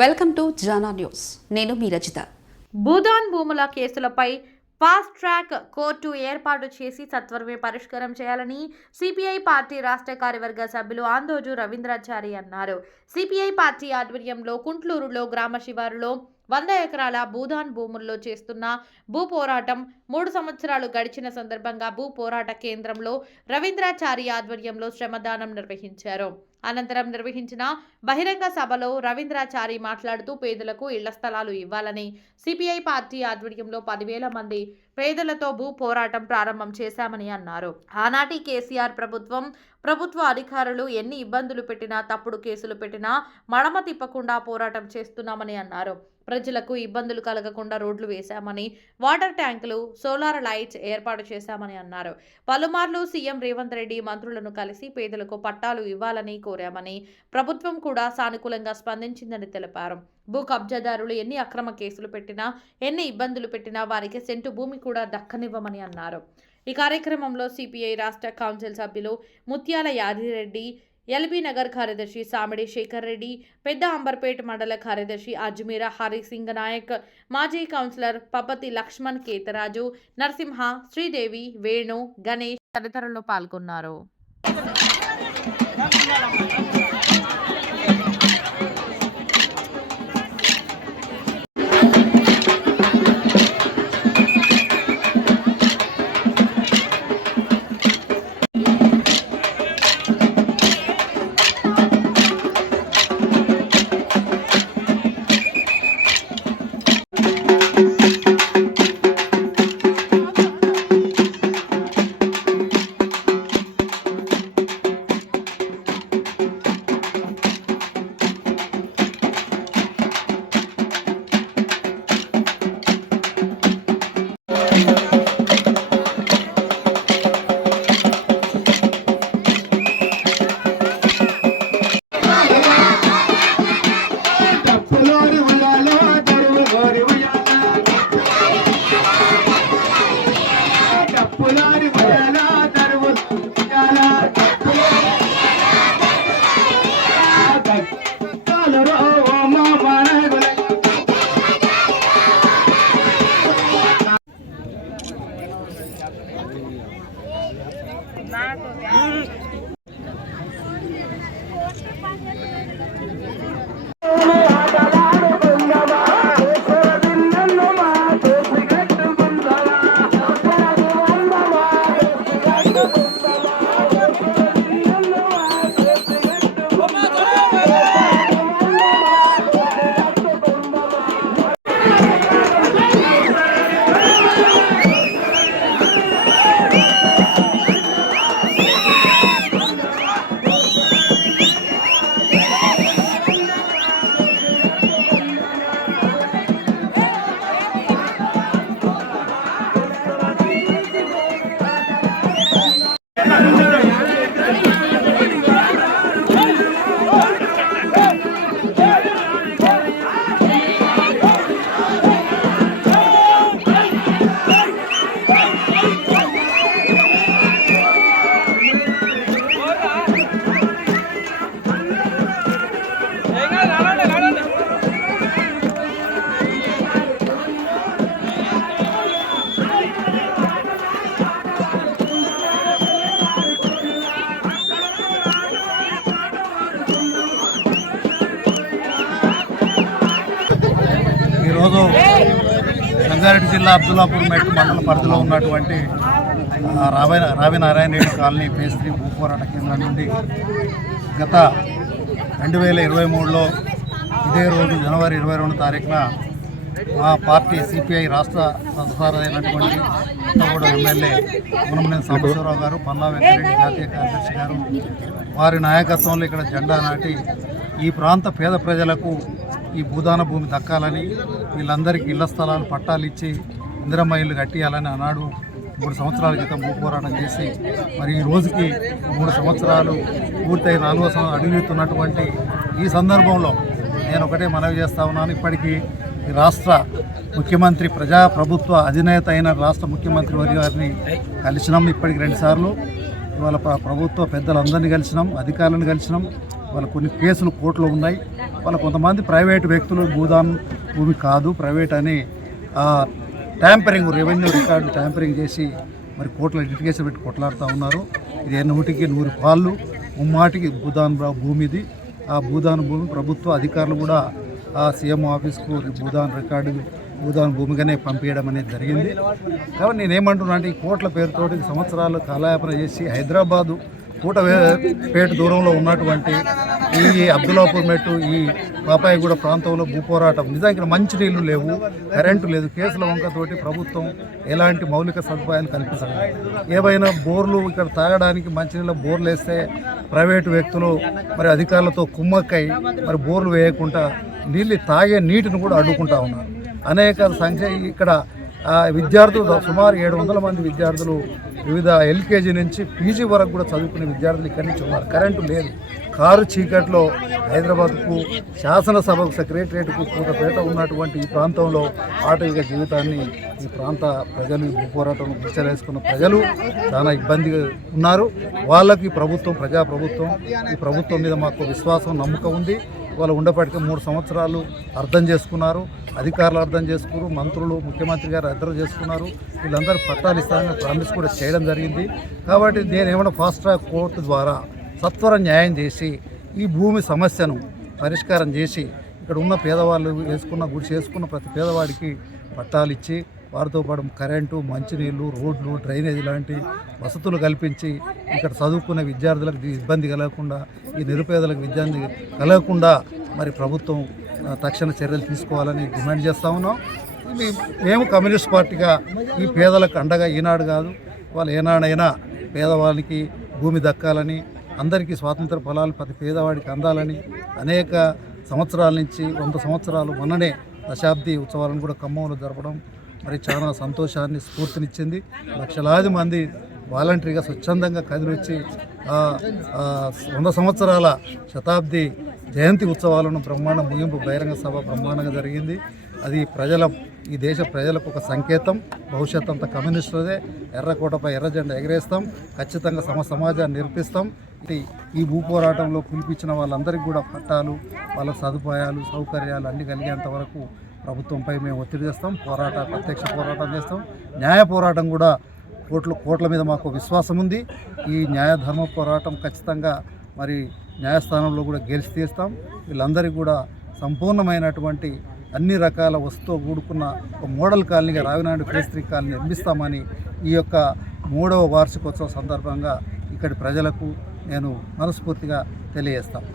Welcome to Jana news. నేను మీ రజిత. భూదాన్ భూముల కేసులపై fast track court ఏర్పాటు చేసి సత్వరమే పరిష్కారం చేయాలని సిపిఐ పార్టీ రాష్ట్ర కార్యవర్గ సభ్యులు ఆందోజు రవీంద్రాచారి అన్నారు. సిపిఐ పార్టీ ఆధ్వర్యంలో కుంట్లూరులో గ్రామ శివారులో 100 ఎకరాల భూదాన్ భూముల్లో చేస్తున్న భూ పోరాటం 3 సంవత్సరాలు గడిచిన సందర్భంగా భూ పోరాట కేంద్రంలో రవీంద్రాచారి ఆధ్వర్యంలో శ్రమదానం నిర్వహించారు. అనంతరం నిర్వహించిన బహిరంగ సభలో రవీంద్రాచారి మాట్లాడుతూ పేదలకు ఇళ్ల స్థలాలు ఇవ్వాలని సిపిఐ పార్టీ ఆధ్వర్యంలో 10,000 మంది పేదలతో భూ పోరాటం ప్రారంభం చేశామని అన్నారు. ఆనాటి కేసీఆర్ ప్రభుత్వ అధికారులు ఎన్ని ఇబ్బందులు పెట్టినా, తప్పుడు కేసులు పెట్టినా మడమ తిప్పకుండా పోరాటం చేస్తున్నామని అన్నారు. ప్రజలకు ఇబ్బందులు కలగకుండా రోడ్లు వేశామని, వాటర్ ట్యాంకులు, సోలార్ లైట్స్ ఏర్పాటు చేశామని అన్నారు. పలుమార్లు సీఎం రేవంత్ రెడ్డి మంత్రులను కలిసి పేదలకు పట్టాలు ఇవ్వాలని కోరామని, ప్రభుత్వం కూడా సానుకూలంగా స్పందించిందని తెలిపారు. భూ కబ్జాదారులు ఎన్ని అక్రమ కేసులు పెట్టినా, ఎన్ని ఇబ్బందులు పెట్టినా వారికి సెంటు భూమి కూడా దక్కనివ్వమని అన్నారు. ఈ కార్యక్రమంలో సిపిఐ రాష్ట్ర కౌన్సిల్ సభ్యులు ముత్యాల యాదిరెడ్డి, ఎల్బీ నగర్ కార్యదర్శి సామిడి శేఖర్ రెడ్డి, పెద్ద అంబర్పేట మండల కార్యదర్శి అజ్మీరా హరిసింగ్ నాయక్, మాజీ కౌన్సిలర్ పపతి లక్ష్మణ్ కేతరాజు, నరసింహ, శ్రీదేవి, వేణు, గణేష్ తదితరులు పాల్గొన్నారు. ఈరోజు రంగారెడ్డి జిల్లా అబ్దుల్లాపూర్ మెట్టు మండల పరిధిలో ఉన్నటువంటి రావి నారాయణ రెడ్డి కాలనీ ఫేజ్ 3 భూ పోరాట కేంద్రం నుండి గత 2023లో ఇదే రోజు జనవరి 22 తారీఖున మా పార్టీ సిపిఐ రాష్ట్ర సదస్సులైనటువంటి కొత్తగూడ ఎమ్మెల్యే మునమనేని సాంబశివరావు గారు, పల్లా వెంకటరెడ్డి జాతీయ కార్యదర్శి గారు వారి నాయకత్వంలో ఇక్కడ జెండా నాటి ఈ ప్రాంత పేద ప్రజలకు ఈ భూదాన భూమి దక్కాలని, వీళ్ళందరికీ ఇళ్ల స్థలాలు పట్టాలు ఇచ్చి ఇందిరమ్మ ఇల్లు కట్టియాలని ఆనాడు 3 సంవత్సరాల క్రితం భూ పోరాటం చేసి మరి ఈ రోజుకి 3 సంవత్సరాలు పూర్తయి 4వ సంవత్సరం అడుగుతున్నటువంటి ఈ సందర్భంలో నేను ఒకటే మనవి చేస్తా ఉన్నాను. ఇప్పటికీ ఈ రాష్ట్ర ముఖ్యమంత్రి ప్రజాప్రభుత్వ అధినేత అయిన రాష్ట్ర ముఖ్యమంత్రి వారి గారిని కలిసినాం. ఇప్పటికి 2 సార్లు ఇవాళ ప్రభుత్వ పెద్దలందరినీ కలిసినాం, అధికారులను కలిసినాం. వాళ్ళ కొన్ని కేసులు కోర్టులో ఉన్నాయి. వాళ్ళ కొంతమంది ప్రైవేటు వ్యక్తులు భూదాన్ భూమి కాదు ప్రైవేట్ అని ట్యాంపరింగ్ రెవెన్యూ రికార్డు ట్యాంపరింగ్ చేసి మరి కోట్ల లిటిగేషన్ పెట్టి కొట్లాడుతూ ఉన్నారు. ఇది 100కి 100 పాళ్ళు ముమ్మాటికి భూదాన్ భూమిది. ఆ భూదాన్ భూమి ప్రభుత్వ అధికారులు కూడా ఆ సీఎం ఆఫీస్కు భూదాన్ భూమిగానే పంపించడం అనేది జరిగింది. కాబట్టి నేనేమంటున్నా అంటే ఈ కోట్ల పేరుతోటి సంవత్సరాలు కాలయాపన చేసి హైదరాబాదు కూటపేట దూరంలో ఉన్నటువంటి ఈ అబ్దుల్లాపూర్ మెట్టు ఈ పాపాయిగూడ ప్రాంతంలో భూపోరాటం నిజానికి ఇక్కడ మంచినీళ్ళు లేవు, కరెంటు లేదు. కేసుల వంకతోటి ప్రభుత్వం ఎలాంటి మౌలిక సదుపాయాలు కల్పించడం, ఏవైనా బోర్లు ఇక్కడ తాగడానికి మంచినీళ్ళ బోర్లు వేస్తే ప్రైవేటు వ్యక్తులు మరి అధికారులతో కుమ్మక్కై మరి బోర్లు వేయకుండా నీళ్ళు తాగే నీటిని కూడా అడ్డుకుంటా ఉన్నారు. అనేక సంఖ్య ఇక్కడ విద్యార్థులు సుమారు 700 మంది విద్యార్థులు వివిధ ఎల్కేజీ నుంచి పీజీ వరకు కూడా చదువుకునే విద్యార్థులు ఇక్కడి నుంచి ఉన్నారు. కరెంటు లేదు. కారు చీకట్లో హైదరాబాద్కు శాసనసభకు సెక్రటరియట్కు కూతపేట ఉన్నటువంటి ఈ ప్రాంతంలో ఆటవిక జీవితాన్ని ఈ ప్రాంత ప్రజలు ఈ భూపోరాటం గుర్చలేసుకున్న ప్రజలు చాలా ఇబ్బందిగా ఉన్నారు. వాళ్ళకి ప్రభుత్వం ప్రజాప్రభుత్వం ఈ ప్రభుత్వం మీద మాకు విశ్వాసం నమ్మకం ఉంది. వాళ్ళు ఉండేప్పటికీ 3 సంవత్సరాలు అర్థం చేసుకున్నారు, అధికారులు అర్థం చేసుకున్నారు, మంత్రులు ముఖ్యమంత్రి గారు అర్థం చేసుకున్నారు. వీళ్ళందరూ పట్టాలు ఇస్తారని ప్రామిస్ కూడా చేయడం జరిగింది. కాబట్టి నేను ఏమైనా ఫాస్ట్ ట్రాక్ కోర్టు ద్వారా సత్వర న్యాయం చేసి ఈ భూమి సమస్యను పరిష్కారం చేసి ఇక్కడ ఉన్న పేదవాళ్ళు చేసుకున్న ప్రతి పేదవాడికి పట్టాలు ఇచ్చి వారితో పాటు కరెంటు, మంచినీళ్ళు, రోడ్లు, డ్రైనేజీ లాంటి వసతులు కల్పించి ఇక్కడ చదువుకునే విద్యార్థులకు ఇబ్బంది కలగకుండా, ఈ నిరుపేదలకు విద్యార్థి కలగకుండా మరి ప్రభుత్వం తక్షణ చర్యలు తీసుకోవాలని డిమాండ్ చేస్తూ ఉన్నాం. మేము కమ్యూనిస్ట్ పార్టీగా ఈ పేదలకు అండగా ఈనాడు కాదు, వాళ్ళు ఏనాడైనా పేదవాళ్ళకి భూమి దక్కాలని, అందరికీ స్వాతంత్ర ఫలాలు ప్రతి పేదవాడికి అందాలని అనేక సంవత్సరాల నుంచి 100 సంవత్సరాలు మొన్ననే దశాబ్ది ఉత్సవాలను కూడా ఖమ్మంలో జరపడం మరి చాలా సంతోషాన్ని స్ఫూర్తినిచ్చింది. లక్షలాది మంది వాలంటరీగా స్వచ్ఛందంగా కదిలిచ్చి 100 సంవత్సరాల శతాబ్ది జయంతి ఉత్సవాలను ముగింపు బహిరంగ సభ బ్రహ్మాండంగా జరిగింది. అది ఈ దేశ ప్రజలకు ఒక సంకేతం. భవిష్యత్ అంతా కమ్యూనిస్టులదే. ఎర్రకోటపై ఎర్ర జెండా ఎగరేస్తాం, ఖచ్చితంగా సమాజాన్ని నిర్మిస్తాం. ఈ భూపోరాటంలో పిలిపించిన వాళ్ళందరికీ కూడా పట్టాలు, వాళ్ళ సదుపాయాలు, సౌకర్యాలు అన్నీ కలిగేంత వరకు ప్రభుత్వంపై మేము ఒత్తిడి చేస్తాం, ప్రత్యక్ష పోరాటం చేస్తాం. న్యాయ పోరాటం కూడా కోట్ల మీద మాకు విశ్వాసం ఉంది. ఈ న్యాయ ధర్మ పోరాటం ఖచ్చితంగా మరి న్యాయస్థానంలో కూడా గెలిచి తీస్తాం. వీళ్ళందరికీ కూడా సంపూర్ణమైనటువంటి అన్ని రకాల వస్తుతో కూడుకున్న ఒక మోడల్ కాలనీగా రావినాడు ఫేజ్ 3 కాలనీ నిర్మిస్తామని ఈ యొక్క 3వ వార్షికోత్సవం సందర్భంగా ఇక్కడి ప్రజలకు నేను మనస్ఫూర్తిగా తెలియజేస్తాను.